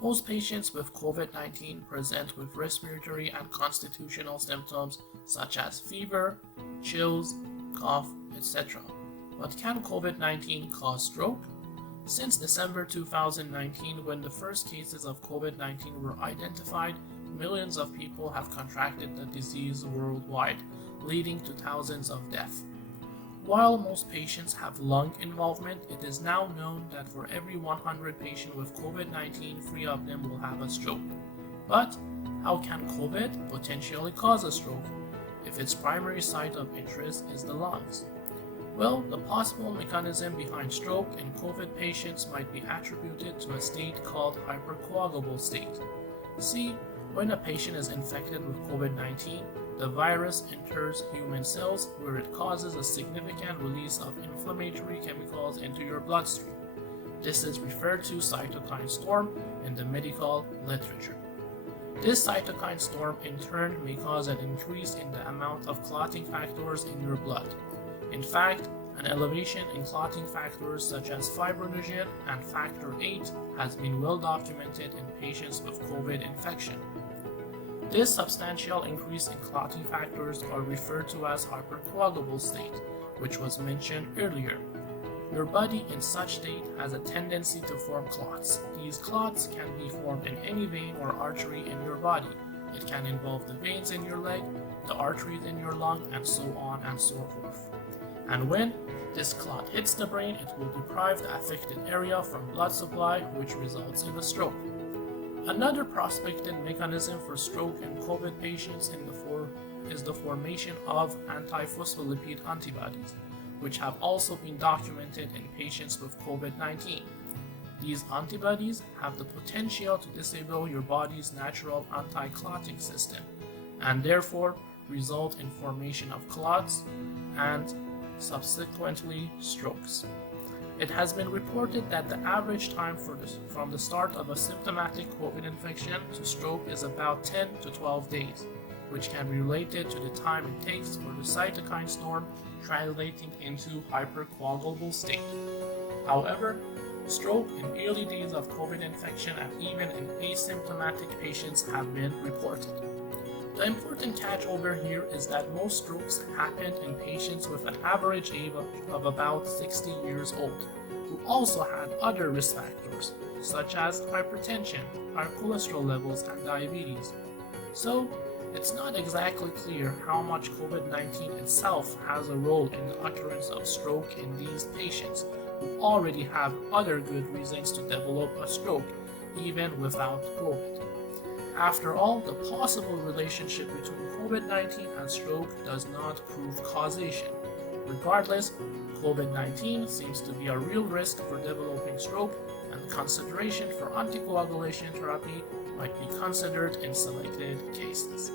Most patients with COVID-19 present with respiratory and constitutional symptoms such as fever, chills, cough, etc. But can COVID-19 cause stroke? Since December 2019, when the first cases of COVID-19 were identified, millions of people have contracted the disease worldwide, leading to thousands of deaths. While most patients have lung involvement, it is now known that for every 100 patients with COVID-19, 3 of them will have a stroke. But how can COVID potentially cause a stroke if its primary site of interest is the lungs? Well, the possible mechanism behind stroke in COVID patients might be attributed to a state called hypercoagulable state. See, when a patient is infected with COVID-19, the virus enters human cells where it causes a significant release of inflammatory chemicals into your bloodstream. This is referred to cytokine storm in the medical literature. This cytokine storm in turn may cause an increase in the amount of clotting factors in your blood. In fact, an elevation in clotting factors such as fibrinogen and factor VIII has been well documented in patients with COVID infection. This substantial increase in clotting factors are referred to as hypercoagulable state, which was mentioned earlier. Your body in such state has a tendency to form clots. These clots can be formed in any vein or artery in your body. It can involve the veins in your leg, the arteries in your lung, and so on and so forth. And when this clot hits the brain, it will deprive the affected area from blood supply, which results in a stroke. Another prospective mechanism for stroke in COVID patients is the formation of antiphospholipid antibodies, which have also been documented in patients with COVID-19. These antibodies have the potential to disable your body's natural anti-clotting system, and therefore result in formation of clots and subsequently strokes. It has been reported that the average time from the start of a symptomatic COVID infection to stroke is about 10 to 12 days, which can be related to the time it takes for the cytokine storm translating into hypercoagulable state. However, stroke in early days of COVID infection and even in asymptomatic patients have been reported. The important catch over here is that most strokes happen in patients with an average age of about 60 years old, who also had other risk factors, such as hypertension, high cholesterol levels, and diabetes. So, it's not exactly clear how much COVID-19 itself has a role in the occurrence of stroke in these patients, who already have other good reasons to develop a stroke, even without COVID. After all, the possible relationship between COVID-19 and stroke does not prove causation. Regardless, COVID-19 seems to be a real risk for developing stroke, and consideration for anticoagulation therapy might be considered in selected cases.